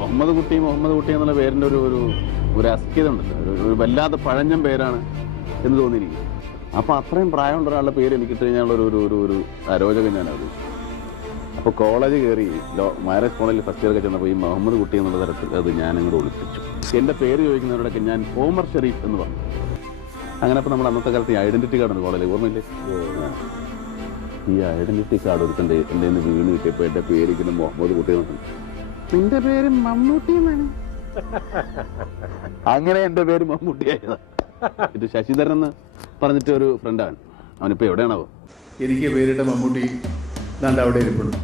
മുഹമ്മദ് കുട്ടി എന്നുള്ള പേരിൻ്റെ ഒരു അസ്ഥിത ഉണ്ടല്ലോ, ഒരു വല്ലാതെ പഴഞ്ഞം പേരാണ് എന്ന് തോന്നിയിരിക്കും. അപ്പോൾ അത്രയും പ്രായമുള്ള ഒരാളുടെ പേര് എനിക്കിട്ട് കഴിഞ്ഞാൽ ഒരു അരോചകം ഞാനത്. അപ്പോൾ കോളേജ് കയറി മാരേജ് കോളേജിൽ ഫസ്റ്റ് ഇയറൊക്കെ ചെന്നപ്പോൾ ഈ മുഹമ്മദ് കുട്ടി എന്നുള്ള തരത്തിൽ അത് ഞാനങ്ങോട്ട് ഒളിപ്പിച്ചു. എൻ്റെ പേര് ചോദിക്കുന്നവരോടൊക്കെ ഞാൻ ഹോമർ ഷെരീഫ് എന്ന് പറഞ്ഞു. അങ്ങനെ അപ്പോൾ നമ്മൾ അന്നത്തെ കാലത്ത് ഈ ഐഡൻറ്റിറ്റി കാർഡുണ്ട് കോളേജിൽ, ഓർമ്മയില്ലേ? ഈ ഐഡൻറ്റിറ്റി കാർഡ് എടുത്തിട്ട് എൻ്റെ നിന്ന് വീണ് കിട്ടിയപ്പോൾ എൻ്റെ പേര് ഇങ്ങനെ മുഹമ്മദ് കുട്ടി എന്ന് പറഞ്ഞു. നിന്റെ പേര് മമ്മൂട്ടി എന്നാണ്. അങ്ങനെ എൻ്റെ പേര് മമ്മൂട്ടിയായത്. ഇത് ശശിധരൻ എന്ന് പറഞ്ഞിട്ട് ഒരു ഫ്രണ്ടാണ്, അവനിപ്പോൾ എവിടെയാണാവോ? എനിക്ക് പേരിട്ട മമ്മൂട്ടി ദാണ്ട് അവിടെ ഇരിപ്പുള്ളൂ.